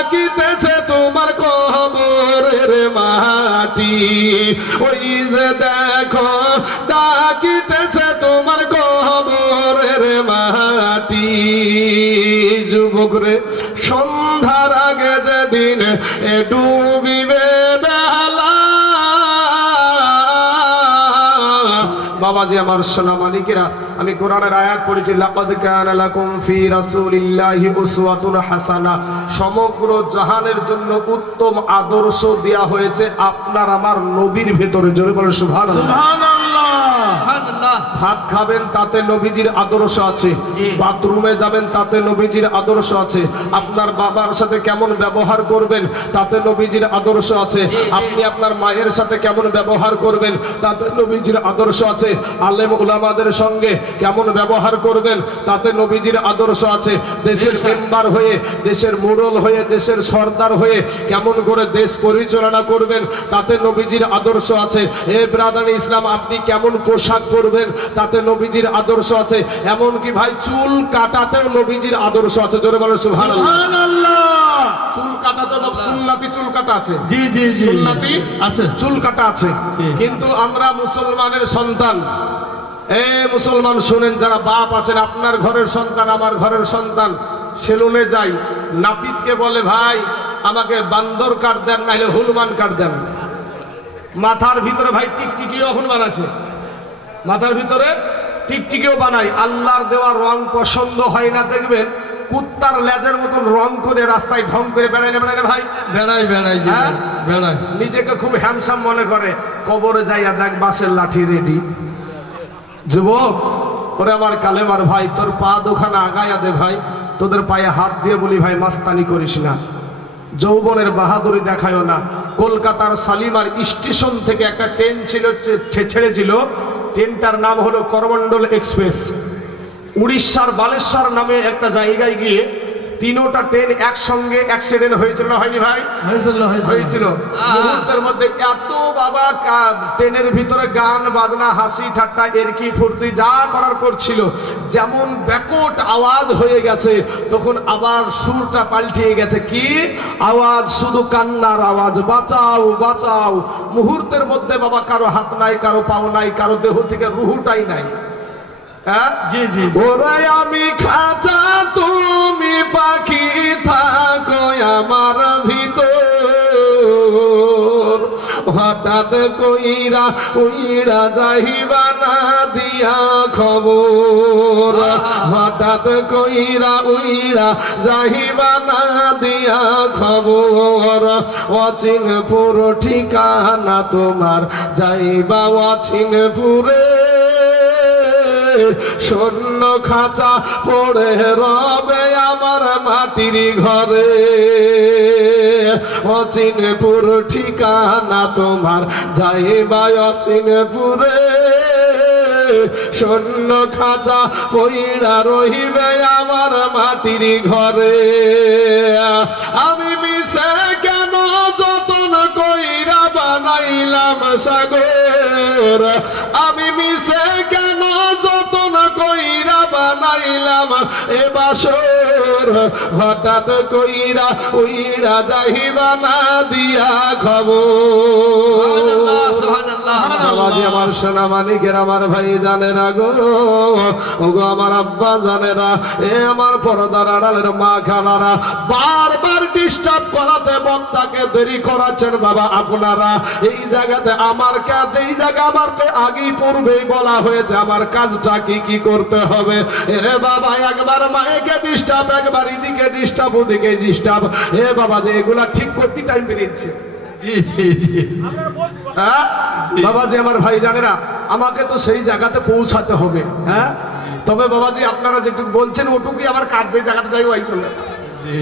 ডাকিতেছে তোমার কবরের মাটি। ওই যে দেখো, ডাকিতেছে তোমার কবরের মাটি। যুবক রে, সন্ধ্যার আগে যেদিন এ ডুবিবে বাবাজি আমার সোনা মালিকেরা আমি কোরআনের আয়াত পড়েছি লাকাদ কানা লাকুম ফি রাসূলিল্লাহি উসওয়াতুন হাসানা। সমগ্র জাহানের জন্য উত্তম আদর্শ দেয়া হয়েছে আপনার আমার নবীর ভেতরে। জোরে বলে সুবহানাল্লাহ। সুবহানাল্লাহ। ভাত খাবেন তাতে নবীজির আদর্শ আছে। বাথরুমে যাবেন তাতে নবীজির আদর্শ আছে। আপনার বাবার সাথে কেমন ব্যবহার করবেন তাতে নবীজির আদর্শ আছে। আপনি আপনার মায়ের সাথে কেমন ব্যবহার করবেন তাতে নবীজির আদর্শ আছে। আলেম উলামাদের সঙ্গে কেমন ব্যবহার করবেন? তাতে নবীজির আদর্শ আছে। দেশের মেম্বার হয়ে দেশের মুরল হয়ে দেশের সর্দার হয়ে কেমন করে দেশ পরিচালনা করবেন? তাতে নবীজির আদর্শ আছে। এ ব্রাদার ইসলাম আপনি কেমন পোশাক পরবেন? তাতে নবীজির আদর্শ আছে। এমনকি ভাই চুল কাটাতেও নবীজির আদর্শ আছে। জোরে বলে সুবহানাল্লাহ। চুল কাটাতে তো সুন্নতি চুল কাটা আছে। জি জি জি। আছে। চুল কাটা আছে। কিন্তু আমরা মুসলমানের সন্তান। এ মুসলমান শুনেন যারা বাপ আছেন আপনার ঘরের সন্তান আমার ঘরের সন্তান সেলুনে যাই নাপিতকে বলে ভাই আমাকে বান্দর কাট দেন নাহলে হনুমান কাট দেন। মাথার ভিতরে ভাই টিকটিকিও হনুমান আছে মাথার ভিতরে টিকটিকিও বানাই। আল্লাহর দেওয়া রং পছন্দ হয় না দেখবেন কুত্তার লেজের মতন রং করে রাস্তায় ঢং করে বেড়াই না বেড়াই ভাই? বেড়াই বেড়াই হ্যাঁ? বেড়াই নিজেকে খুব হ্যামসাম মনে করে। কবরে যাইয়া দেখ বাসের লাঠি রেডি যুবক, ওরে আমার কালেমার ভাই, তোর পা দোখানে আগায়া দে ভাই, তোদের পায়ে হাত দিয়ে বলি ভাই, মাস্তানি করিস না। যৌবনের বাহাদুরি দেখায়ও না। কলকাতার সালিমার স্টেশন থেকে একটা ট্রেন ছিল ছেড়েছিল। ট্রেনটার নাম হলো করমণ্ডল এক্সপ্রেস। উড়িষ্যার বালেশ্বর নামে একটা জায়গায় গিয়ে তিনোটা ট্রেন একসঙ্গে অ্যাক্সিডেন্ট হয়েছিল না হয়নি ভাই? হয়েছিল হয়েছিল। হয়েছিল। মুহূর্তের মধ্যে এত বাবা ট্রেনের ভিতরে গান বাজনা হাসি ঠাট্টা এরকি ফুর্তি যা করার করছিল যেমন ব্যাকট আওয়াজ হয়ে গেছে তখন আবার সুরটা পাল্টিয়ে গেছে। কি? আওয়াজ শুধু কান্নার আওয়াজ বাঁচাও বাঁচাও। মুহূর্তের মধ্যে বাবা কারও হাত নাই কারও পাও নাই কারও দেহ থেকে রুহুটাই নাই। হ্যাঁ? জি জি জি। ওরে আমি খাঁচা হঠাৎ কইরা উইরা যাইবা না দিয়া খবর। হঠাৎ কইরা উইরা যাইবা না দিয়া খবর। অচিনপুর ঠিকানা তোমার, যাইবা অচিনপুরে। শূন্য খাঁচা পড়ে রবে আমার মাটির ঘরে। অচিনপুর ঠিকানা তোমার যাইবা অচিনপুরে। শূন্য খাঁচা পইড়া রহিবে আমার মাটির ঘরে। আমি মিশে কেন যতন কইরা বানাইলাম সাগর? আমি মিশে কেন এ বাসর হঠাৎ কইরা উইরা যাইবা না দিয়া খবর। আমার সোনা মানিকের আমার ভাই জানে না গো। ওগো আমার আব্বা জানে না এ আমার পরদার আড়ালের মা খালারা। বারবার ডিস্টার্ব করাতে বক্তাকে দেরি করাচ্ছেন বাবা আপনারা। এই জায়গাতে আমার কাজ এই জায়গা আমাকে আগেই পূর্বেই বলা হয়েছে। আমার কাজটা কি কি করতে হবে? এরে বাবা একবার মায়েকে ডিস্টার্ব একবার এদিকে ডিস্টার্ব ওদিকে ডিস্টার্ব এ বাবা যে এগুলা ঠিক করতে টাইম বেরিয়েছে জি জি জি। হ্যাঁ? বাবাজি আমার ভাই জানে না আমাকে তো সেই জায়গাতে পৌঁছাতে হবে হ্যাঁ? তবে বাবাজি আপনারা যেটুকু বলছেন ওটুকুই আমার কাজ যে জায়গাতে যাই ওই করলে জি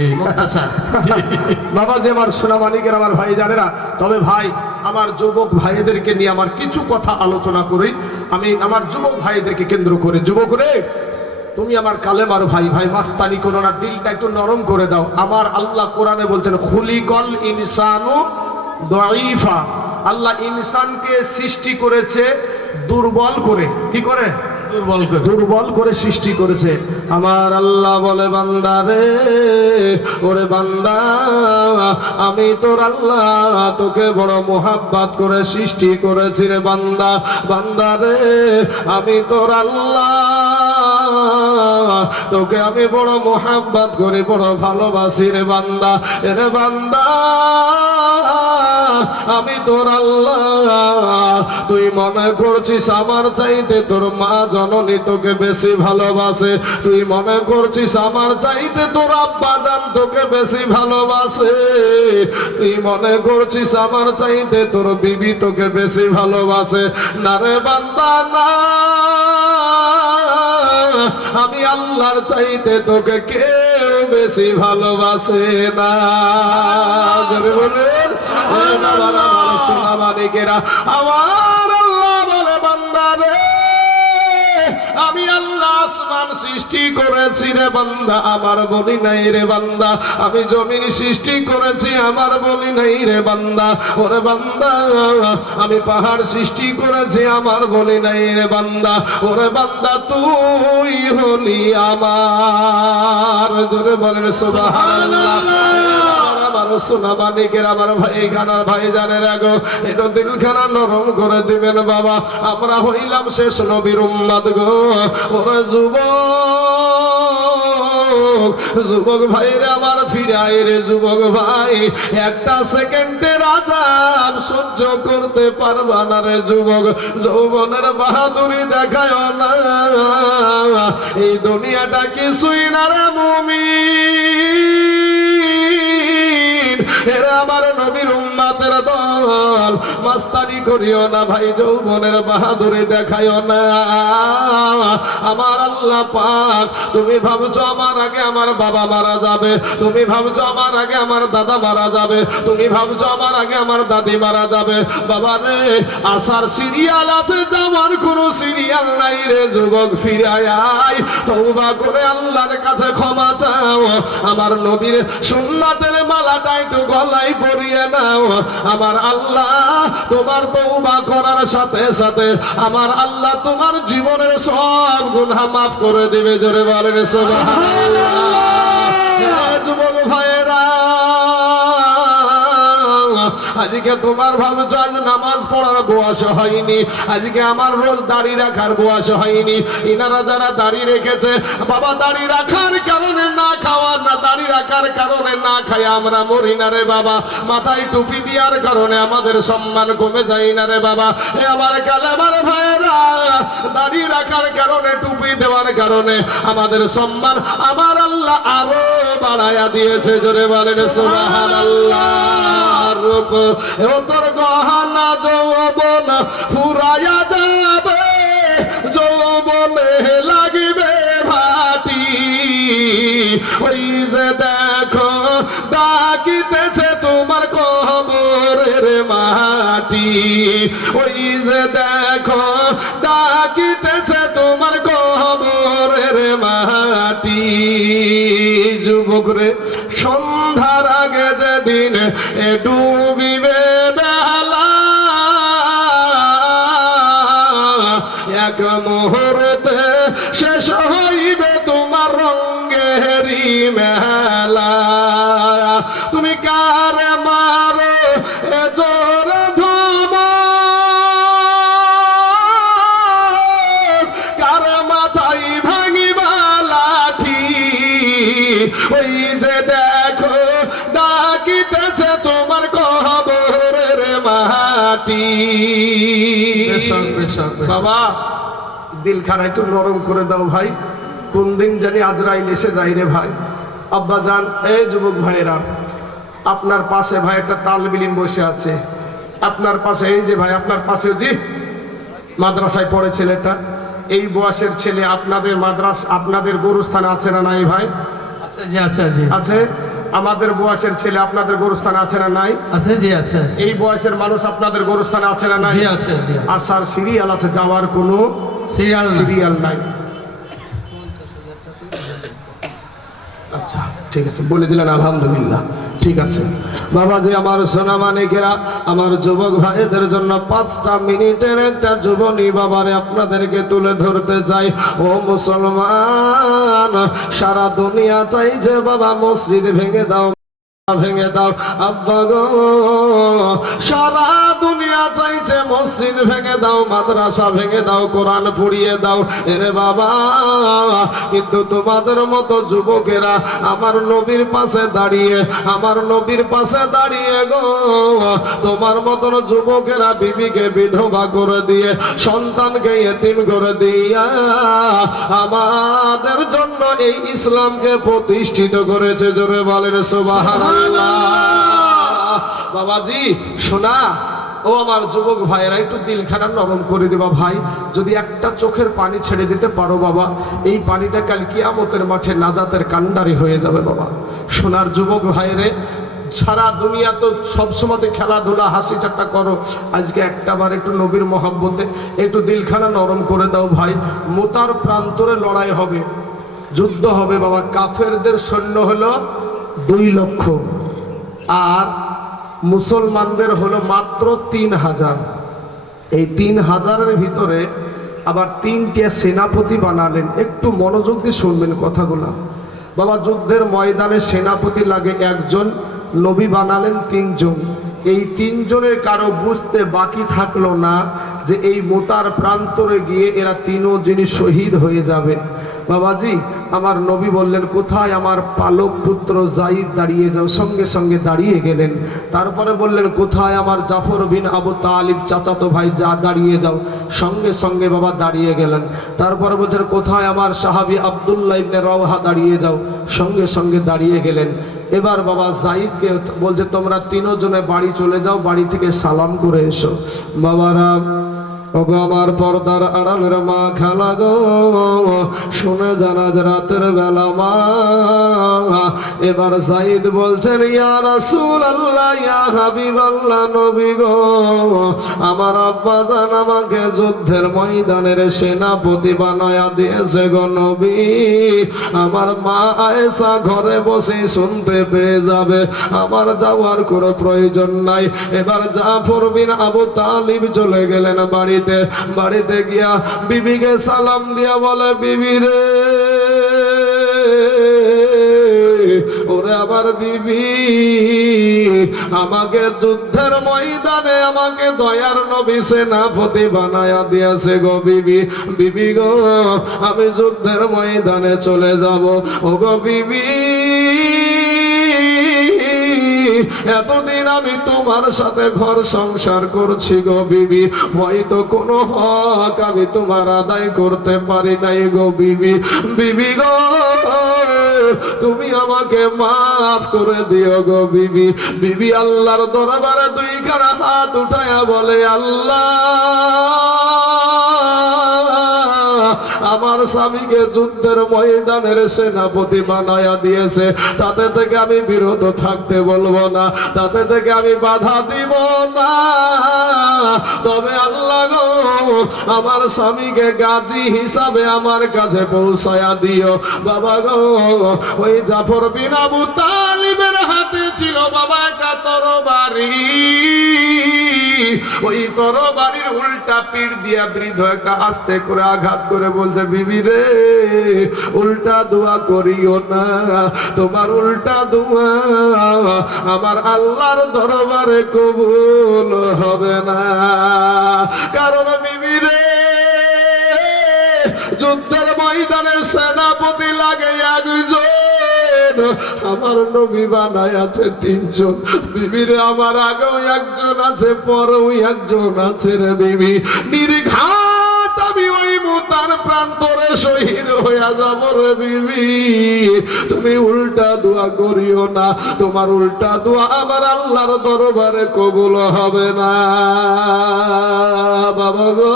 বাবাজি আমার সোনা মানিকের আমার ভাই জানে না তবে ভাই, আমার যুবক ভাইদেরকে নিয়ে আমার কিছু কথা আলোচনা করি। আমি আমার যুবক ভাইদেরকে কেন্দ্র করে, যুবক রে, তুমি আমার কালেমার ভাই ভাই, মাস্তানি করো না, দিলটা একটু নরম করে দাও। আমার আল্লাহ কোরআনে বলছেন খুলিগল ইনসানু দঈফা। আল্লাহ ইনসানকে সৃষ্টি করেছে দুর্বল করে। কি করে? দুর্বল করে। সৃষ্টি করেছে। আমার আল্লাহ বলে, বান্দা রে, ওরে বান্দা, আমি তোর আল্লাহ, তোকে বড় মোহাব্বাত করে সৃষ্টি করেছি রে বান্দা। বান্দা রে, আমি তোর আল্লাহ, তোকে আমি বড় মোহাব্বাত করে, বড় ভালোবাসি রে বান্দা। রে বান্দা, আমি তোর আল্লাহ তুই মনে করছিস আমার চাইতে তোর মা জননী তোকে বেশি ভালোবাসে? তুই মনে করছিস আমার চাইতে তোর আব্বা জান তোকে বেশি ভালোবাসে? তুই মনে করছিস আমার চাইতে তোর বিবি তোকে বেশি ভালোবাসে? না রে বান্দা না। আমি আল্লাহর চাইতে তোকে কেউ বেশি ভালোবাসে না। বাবারা, আমার আল্লাহ বলে বান্দা রে আমি আল্লাহ আসমান সৃষ্টি করেছি রে বান্দা, আমার বলি নাই রে বান্দা, আমি জমিন সৃষ্টি করেছি, আমার বলি নাই রে বান্দা, ওরে বান্দা, আমি পাহাড় সৃষ্টি করেছি, আমার বলি নাই রে বান্দা, ওরে বান্দা, তুই হলি আমার, জোরে বলেন সুবহানাল্লাহ। আমার সোনা মানিকের, আমার ভাই খানার ভাই জানের আগো। এটা দিলখানা নরম করে দিবেন বাবা, আমরা হইলাম শেষ নবীর উম্মাদ গো। ওরে যুবক যুবক ভাই রে আমার ফিরাই রে যুবক ভাই, একটা সেকেন্ডে আজাব সহ্য করতে পারবা না রে যুবক। যৌবনের বাহাদুরি দেখায় না। এই দুনিয়াটা কিছুই না রে মুমিন। মাস্তানি করিও না ভাই, যৌবনের বাহাদুরি দেখাইও না। আমার আল্লাহ পাক, তুমি ভাবছ আমার আগে আমার বাবা মারা যাবে, তুমি ভাবছ আমার আগে আমার দাদা মারা যাবে, তুমি ভাবছ আমার আগে আমার দাদি মারা যাবে। বাবা রে, আসার সিরিয়াল আছে, যাওয়ার কোনো সিরিয়াল নাই রে যুবক ফিরায় আয়, তওবা করে আল্লাহর কাছে ক্ষমা চাও। আমার নবীর সুন্নাতের মালাটা একটু গলায় পরিয়ে নাও। আমার আল্লাহ তোমার তৌবা করার সাথে সাথে আমার আল্লাহ তোমার জীবনের সব গুনাহ মাফ করে দিবে, জোরে বলেন, সুবহানাল্লাহ। আজকে তোমার ভাবছ, আজ নামাজ পড়ার বয়স হয়নি। আজকে আমার রোজ দাড়ি রাখার বয়স হয়নি। ইনারা যারা দাড়ি রেখেছে, বাবা দাড়ি রাখার কারণে না খাওয়া, না দাড়ি রাখার কারণে না খাই আমরা মরি না রে বাবা। মাথায় টুপি দেওয়ার কারণে আমাদের সম্মান কমে যায় না রে বাবা। এ আমার কালেমার ভাইয়েরা, দাড়ি রাখার কারণে, টুপি দেওয়ার কারণে আমাদের সম্মান আমার আল্লাহ আরও বাড়ায়া দিয়েছে, জোরে বলেন, সুবহানাল্লাহ। রূপ ও তোর গহনা যৌবন ফুরায়া যাবে, যৌবনে লাগিবে ভাটি। ওই যে দেখো, ডাকিতেছে তোমার কবরের মাটি। ওই যে দেখো, ডাকিতেছে তোমার কবরের মাটি। যুবক রে সন্ধ্যার আগে যেদিন এ বাবা দিলখানা একটু নরম করে দাও ভাই। কোন দিন জানি আজরাইল এসে যাই রে ভাই। আব্বা যান এই যুবক ভাইয়েরা আপনার পাশে ভাই একটা তালবিলিম বসে আছে। আপনার পাশে এই যে ভাই আপনার পাশে জি মাদ্রাসায় পড়ে ছেলেটা। এই বয়সের ছেলে আপনাদের মাদ্রাস আপনাদের গরুস্থান আছে না নাই ভাই? আচ্ছা জি আচ্ছা জি আছে? আমাদের বয়সের ছেলে আপনাদের গোরস্থান আছে না নাই? আছে জি আছে আছে। এই বয়সের মানুষ আপনাদের গোরস্থান আছে না নাই? জি আছে আর আসার সিরিয়াল আছে যাওয়ার কোনো সিরিয়াল সিরিয়াল নাই। আচ্ছা ঠিক আছে বলে দিলেন আলহামদুলিল্লাহ। ঠিক আছে। বাবা যে আমার সোনা মানিকেরা আমার যুবক ভাইদের জন্য পাঁচটা মিনিটের একটা যুবনী বাবারে আপনাদেরকে তুলে ধরতে চাই। ও মুসলমান, সারা দুনিয়া চাই যে বাবা মসজিদ ভেঙে দাও। ভেঙে দাও। আব্বা গো, সারা দুনিয়া চাইছে মসজিদ ভেঙে দাও, মাদ্রাসা ভেঙে দাও, কোরআন পড়িয়ে দাও। এরে বাবা, কিন্তু তোমাদের মতো যুবকেরা আমার নবীর পাশে দাঁড়িয়ে, আমার নবীর পাশে দাঁড়িয়ে গো, তোমার মতন যুবকেরা বিবিকে বিধবা করে দিয়ে, সন্তানকে এতিম করে দিয়া আমাদের জন্য এই ইসলামকে প্রতিষ্ঠিত করেছে। জোরে বলেন, সুবহানাল্লাহ। বাবাজি, শোনা, ও আমার যুবক ভাইয়েরা, একটু দিলখানা নরম করে দেবা ভাই। যদি একটা চোখের পানি ছেড়ে দিতে পারো বাবা, এই পানিটা কাল কিয়ামতের মাঠে নাজাতের কান্ডারি হয়ে যাবে বাবা। সোনার যুবক ভাইরে সারা দুনিয়া তো সবসময় খেলাধুলা হাসি ঠাট্টা করো। আজকে একটা বার একটু নবীর মহাব্বতে একটু দিলখানা নরম করে দাও ভাই। মোতার প্রান্তরে লড়াই হবে, যুদ্ধ হবে বাবা। কাফেরদের সৈন্য হলো দুই লক্ষ। আর মুসলমানদের হলো মাত্র তিন হাজার। এই তিন হাজারের ভিতরে আবার তিনটে সেনাপতি বানালেন। একটু মনোযোগ দিয়ে শুনবেন কথাগুলা। বাবা, যুদ্ধের ময়দানে সেনাপতি লাগে একজন, নবী বানালেন তিনজন। এই তিনজনের কারও বুঝতে বাকি থাকল না যে এই মোতার প্রান্তরে গিয়ে এরা তিনও যিনি শহীদ হয়ে যাবে। বাবাজি, আমার নবী বললেন, কোথায় আমার পালক পুত্র জাইদ দাঁড়িয়ে যাও? সঙ্গে সঙ্গে দাঁড়িয়ে গেলেন। তারপরে বললেন, কোথায় আমার জাফর বিন আবু তালিব চাচাতো ভাই যা দাঁড়িয়ে যাও? সঙ্গে সঙ্গে বাবা দাঁড়িয়ে গেলেন। তারপরে বলছেন, কোথায় আমার সাহাবি আবদুল্লাহ ইবনে রওহা দাঁড়িয়ে যাও? সঙ্গে সঙ্গে দাঁড়িয়ে গেলেন। এবার বাবা জাইদকে বলছে, তোমরা তিনজনে বাড়ি চলে যাও, বাড়ি থেকে সালাম করে এসো। বাবারা ওগো আমার পর্দার আড়ালের মা, খালা গো, শুনে জানাজ রাতের বেলা মা, এবার সাইদ বলছেন, ইয়া রাসূল আল্লাহ ইয়া হাবিব আল্লাহ নবী গো, আমার আব্বা জান আমাকে যুদ্ধের ময়দানের সেনাপতি বানায়া দিয়েছে গো নবী। আমার মা আয়েশা ঘরে বসে শুনতে পেয়ে যাবে, আমার যাওয়ার কোনো প্রয়োজন নাই। এবার জাফর বিন আবু তালিব চলে গেলেন বাড়িতে বাড়িতে গিয়া বিবিকে সালাম দিয়া বলে, বিবি রে, ওরে আবার বিবি, আমাকে যুদ্ধের ময়দানে আমাকে দয়ার নবী সেনাপতি বানায়া দিয়েছে গো বিবি। বিবি গো, আমি যুদ্ধের ময়দানে চলে যাব। ও গো বিবি এতদিন আমি তোমার সাথে ঘর সংসার করছি গো বিবি। হয়তো কোনো হক, আমি তোমার আদায় করতে পারি নাই গো বিবি। বিবি গো, তুমি আমাকে মাফ করে দিও গো বিবি। বিবি আল্লাহর দরবারে দুই খানা হাত উঠায়া বলে, আল্লাহ আমার স্বামীকে যুদ্ধের ময়দানের সেনাপতি বানায়া দিয়েছে। তাতে থেকে আমি বিরত থাকতে বলব না। তাতে থেকে আমি বাধা দিব না। তবে আল্লাহ গো, আমার স্বামীকে গাজী হিসাবে আমার কাছে পৌঁছায়া দিও। বাবা গো, ওই জাফর বিন আবু তালিবের হাতে ছিল বাবা একটা তরবারি। ওই তরবারির উল্টা পিঠ দিয়া বৃদ্ধ একটা আস্তে করে আঘাত করে বলছে, বিবি রে, উল্টা দোয়া করিও না, তোমার উল্টা দোয়া আমার আল্লাহর দরবারে কবুল হবে না। কারণ বিবি রে, যুদ্ধের ময়দানে সেনাপতি লাগে একজন। আমার নবী বানায় আছে তিনজন? বিবির আমার আগেও একজন আছে, পরেও একজন আছে রে বিবি। নির্ঘাত তুমি উল্টা দোয়া করিও না, তোমার উল্টা দোয়া আমার আল্লাহর দরবারে কবুল হবে না। বাবা গো,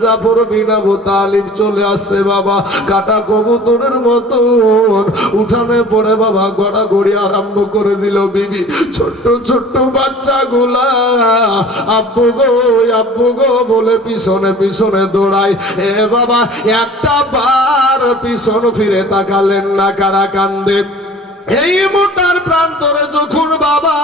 জাফর বিন আবু তালিব চলে আসছে বাবা, কাটা কবুতরের মতন। উঠানে পড়ে বাবা গড়াগড়ি আরম্ভ করে দিল বিবি, ছোট্ট ছোট্ট বাচ্চাগুলা। আব্বু গো আব্বু গো বলে পিছনে পিছনে দৌড়ায়। এ বাবা, একটা বার পিছন ফিরে তাকালেন না, কারা কান্দে? এই মোটার প্রান্তরে যখন বাবা,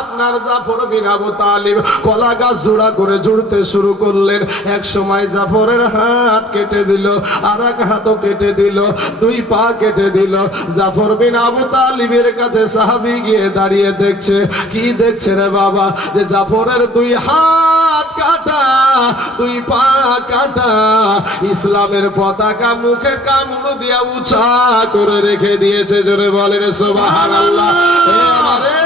আপনার জাফর বিন আবু তালিব কলা গাছ জোড়া করে জুড়তে শুরু করলেন, এক সময় জাফরের হাত কেটে দিল আর এক হাতও কেটে দিল, দুই পা কেটে দিল। জাফর বিন আবু তালিবের কাছে সাহাবি গিয়ে দাঁড়িয়ে দেখছে, কি দেখছে রে বাবা, যে জাফরের দুই হাত কাটা, দুই পা কাটা, ইসলামের পতাকা মুখে কামড় দিয়া উঁচা করে রেখে দিয়েছে, জোরে বলেন হাজারো দর্শক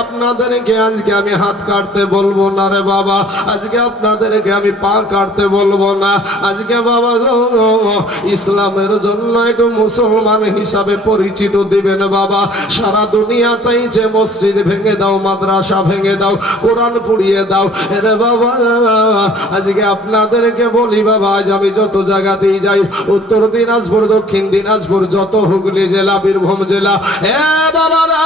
আপনাদেরকে আজকে আমি হাত কাটতে বলব না রে বাবা। আজকে আপনাদেরকে আমি পা কাটতে বলব না। আজকে বাবা ইসলামের জন্য একটু মুসলমান হিসাবে পরিচিত দিবেন বাবা। সারা দুনিয়া চাইছে মসজিদ ভেঙে দাও, মাদ্রাসা ভেঙে দাও, কোরআন পুড়িয়ে দাও। এরে বাবা, আজকে আপনাদেরকে বলি বাবা, আজ আমি যত জায়গাতেই যাই, উত্তর দিনাজপুর, দক্ষিণ দিনাজপুর, যত হুগলি জেলা, বীরভূম জেলা, এ বাবারা,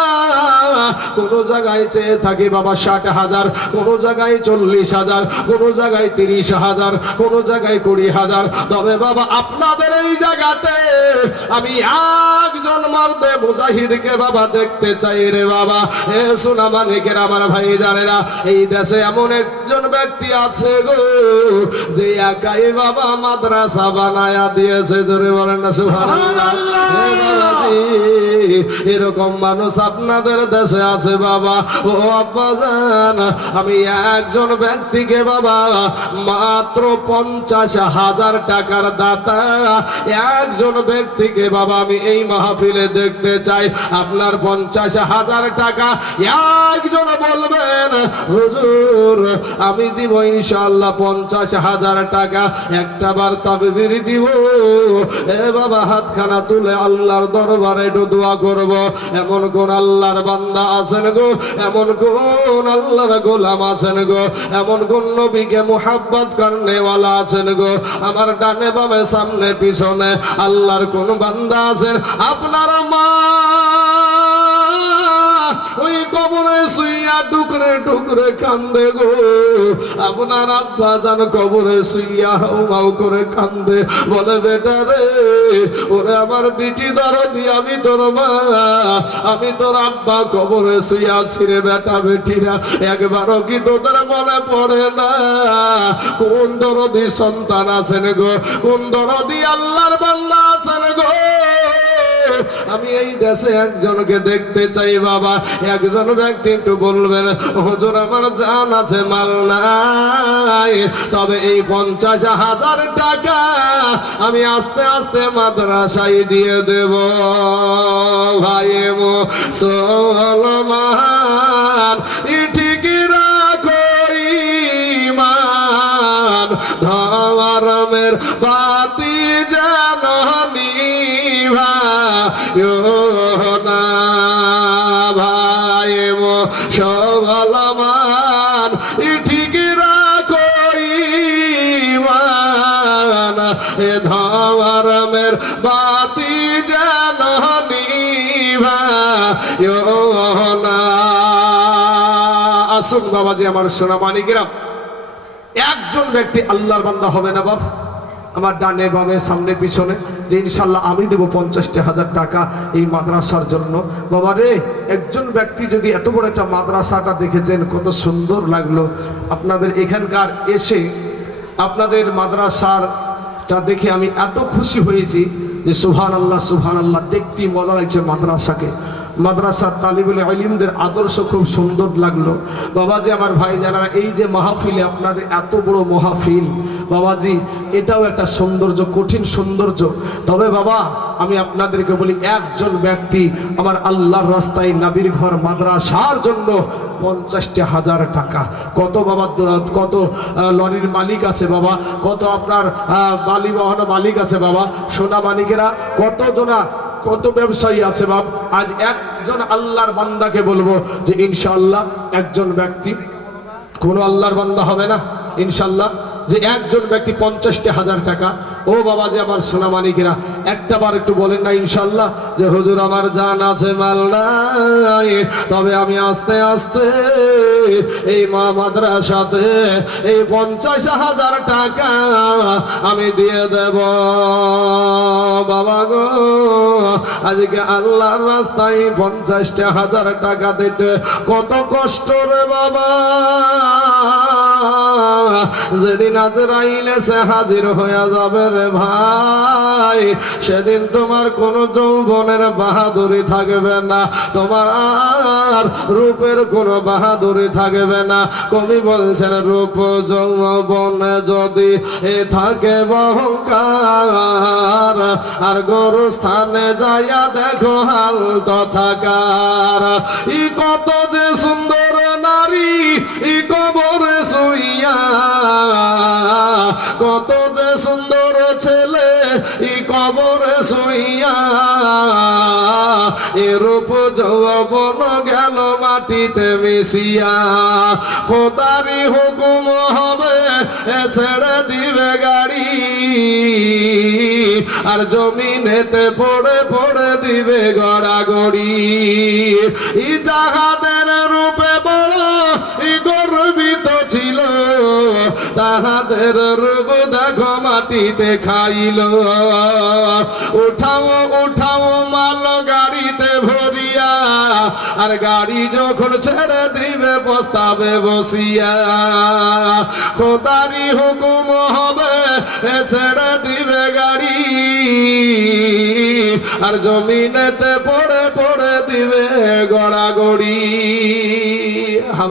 কোন জায়গায় চেয়ে থাকি বাবা ষাট হাজার, কোন জায়গায় চল্লিশ হাজার, কোন জায়গায় তিরিশ হাজার, কোন জায়গায় কুড়ি হাজার। তবে বাবা, আপনাদের এই জায়গাতে আমি একজন মারদে মুজাহিদকে বাবা দেখতে চাই রে বাবা। এ সোনা মানিকের আমার ভাই এই দেশে এমন একজন ব্যক্তি আছে গো যে একাই বাবা মাদ্রাসা বানায়া দিয়েছে। জোরে বলেন না সুবহানাল্লাহ। এরকম মানুষ আপনাদের দেশে আছে বাবা। ও আব্বাজান আমি একজন ব্যক্তিকে বাবা মাত্র পঞ্চাশ হাজার টাকার দাতা। একজন ব্যক্তিকে বাবা আমি এই মাহফিলে দেখতে চাই, আপনার পঞ্চাশ হাজার টাকা। একজন বলবেন, হুজুর, আমি দিব ইনশাল্লাহ পঞ্চাশ হাজার টাকা। একটা বার তকবির দিব। এ বাবা, হাতখানা তুলে আল্লাহর দরবারে একটু দোয়া করব। এমন কোন আল্লাহর বান্দা আছেন গো? এমন কোন আল্লাহর গোলাম আছেন গো? এমন কোন নবীকে মুহাব্বত করনেওয়ালা আছেন গো? আমার ডানে বামে সামনে পিছনে আল্লাহর কোন বান্দা আছেন? আপনার ওই কবরে শুইয়া টুকরে টুকরে কান্দে গো। আপনার আব্বা জান কবরে শুইয়া হাউ মাউ করে কান্দে। বলে, বেটা রে, ওরে আমার বিটি আমি তোর মা, আমি তোর আব্বা কবরে শুইয়া ছিঁড়ে বেটা বেটিরা। একবারও কি তোদের মনে পড়ে না? কোন দরদি সন্তান আছেন গো? কোন দরদি আল্লাহর বান্দা আছেন গো? আমি এই দেশে একজনকে দেখতে চাই, বাবা। একজন ব্যক্তি একটু বলবেন, হুজুর, আমার জান আছে, মাল নাই। তবে এই পঞ্চাশ হাজার টাকা আমি আস্তে আস্তে মাদ্রাসায় দিয়ে দেব। ভাই মো, সোলমান ঠিকই রাখো ইমান বাতি না এ ধর্মের বাতি যেন না। আসুন বাবাজি, আমার সোনা মানিকেরা একজন ব্যক্তি আল্লাহর বান্দা হবে না বাপ? আমার ডানে বামে, সামনে, পিছনে, যে ইনশাল্লাহ আমি দেবো পঞ্চাশটি হাজার টাকা এই মাদ্রাসার জন্য। বাবা রে, একজন ব্যক্তি যদি এত বড় একটা মাদ্রাসাটা দেখেছেন, কত সুন্দর লাগল। আপনাদের এখানকার এসে আপনাদের মাদ্রাসারটা দেখে আমি এত খুশি হয়েছি যে সুহান আল্লাহ সুহান আল্লাহ দেখতে মজা লাগছে মাদ্রাসাকে। মাদ্রাসার তালিবুল আলিমদের আদর্শ খুব সুন্দর লাগল। বাবাজি আমার ভাই জানারা, এই যে মাহফিলে আপনাদের এত বড় মাহফিল, বাবাজি, এটাও একটা সৌন্দর্য, কঠিন সৌন্দর্য। তবে বাবা, আমি আপনাদেরকে বলি, একজন ব্যক্তি আমার আল্লাহর রাস্তায় নাবির ঘর মাদ্রাসার জন্য পঞ্চাশটি হাজার টাকা। কত বাবা, কত লরির মালিক আছে বাবা, কত আপনার বালি বহন মালিক আছে বাবা, সোনা মালিকেরা কত জনা কত ব্যবসায়ী আছে বাপ? আজ একজন আল্লাহর বান্দাকে বলব যে ইনশাল্লাহ একজন ব্যক্তি কোনো আল্লাহর বান্দা হবে না ইনশাল্লাহ যে একজন ব্যক্তি পঞ্চাশটি হাজার টাকা, ও বাবা যে আমার সোনা সোনামানিকেরা, একটা বার একটু বলেন না ইনশাল্লাহ, যে হুজুর আমার জান আছে, মাল নাই, তবে আমি আস্তে আস্তে এই মা মাদ্রাসাতে এই পঞ্চাশ হাজার টাকা আমি দিয়ে দেব। বাবা গো, আজকে আল্লাহর রাস্তায় পঞ্চাশটা হাজার টাকা দিতে কত কষ্ট রে বাবা। যেদিন আজরাইলে সে হাজির হয়ে যাবে রে ভাই, সেদিন তোমার কোনো যৌবনের বাহাদুরি থাকবে না, তোমার আর রূপের কোনো বাহাদুরি থাকবে না। কবি বলছেন, রূপ যৌবনে যদি এ থাকে বহংকার, আর গরু স্থানে যাইয়া দেখো হাল তথাকার ই কত যে সুন্দর নারী, ই কবরে কত যে সুন্দর ছেলে ই কবরে শুইয়া এরূপ যৌবন গেল মাটিতে মিশিয়া। খোদারি হুকুম হবে, এ ছেড়ে দিবে গাড়ি। আর জমিনেতে পড়ে পড়ে দিবে গড়াগড়ি। ই জাহাদের রূপে বড় তাহাদের রূপ দেখো মাটিতে খাইল। উঠাও উঠাও মাল গাড়িতে ভরিয়া, আর গাড়ি যখন ছেড়ে দিবে প্রস্তাবে বসিয়া। খোদারি হুকুম হবে ছেড়ে দিবে গাড়ি, আর জমিনেতে পড়ে পড়ে দিবে গড়াগড়ি।